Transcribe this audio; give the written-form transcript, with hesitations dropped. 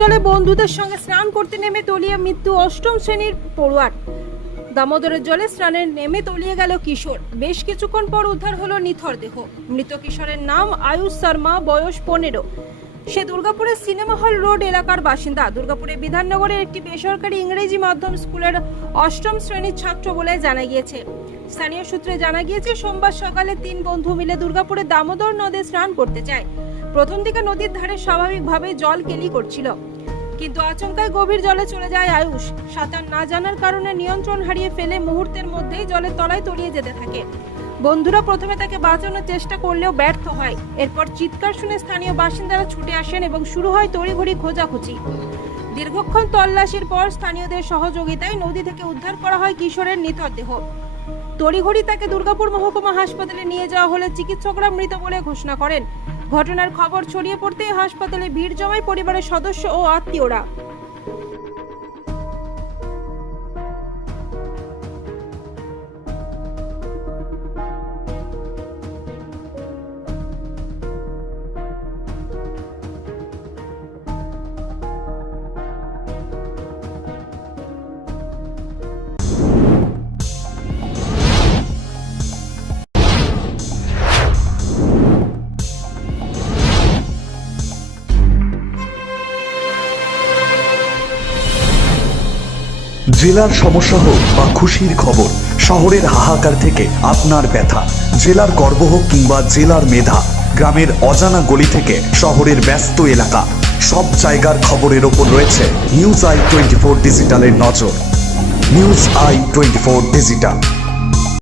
জলে বন্ধুদের সঙ্গে স্নান করতে নেমে তলিয়ে মৃত্যু অষ্টম শ্রেণীর পড়ুয়ার। দামোদরের জলে স্নানের নেমে তলিয়ে গেল কিশোর। বেশ কিছুক্ষণ পর উদ্ধার হলো নিথর দেহ। মৃত কিশোরের নাম আয়ুষ শর্মা, বয়স 15। সে দুর্গাপুরের সিনেমা হল রোড এলাকার বাসিন্দা। দুর্গাপুরের বিধাননগরের একটি বেসরকারি ইংরেজি মাধ্যম স্কুলের অষ্টম শ্রেণীর ছাত্র বলে জানা গিয়েছে। স্থানীয় সূত্রে জানা গিয়েছে, সোমবার সকালে 3 বন্ধু মিলে দুর্গাপুরের দামোদর নদে স্নান করতে যায়। প্রথম দিকে নদীর ধারে স্বাভাবিকভাবে জল কেলি করছিল, কিন্তু আচমকায় গভীর জলে চলে যায় আয়ুষ। সাঁতার না জানার কারণে নিয়ন্ত্রণ হারিয়ে ফেলে মুহূর্তের মধ্যেই জলের তলায় তলিয়ে যেতে থাকে। বন্ধুরা প্রথমে তাকে বাঁচানোর চেষ্টা করলেও ব্যর্থ হয়। এরপর চিৎকার শুনে স্থানীয় বাসিন্দারা ছুটে আসেন এবং শুরু হয় তড়িঘড়ি খোঁজাখুঁজি। দীর্ঘক্ষণ তল্লাশির পর স্থানীয়দের সহযোগিতায় নদী থেকে উদ্ধার করা হয় কিশোরের নিথর দেহ। তড়িঘড়ি তাকে দুর্গাপুর মহকুমা হাসপাতালে নিয়ে যাওয়া হলে চিকিৎসকরা মৃত বলে ঘোষণা করেন। ঘটনার খবর ছড়িয়ে পড়তেই হাসপাতালে ভিড় জমায় পরিবারের সদস্য ও আত্মীয়রা। জেলার সমস্যা হোক বা খুশির খবর, শহরের হাহাকার থেকে আপনার ব্যথা, জেলার গর্ব হোক কিংবা জেলার মেধা, গ্রামের অজানা গলি থেকে শহরের ব্যস্ত এলাকা, সব জায়গার খবরের ওপর রয়েছে নিউজ আই 24 ডিজিটালের নজর। News I 24 digital.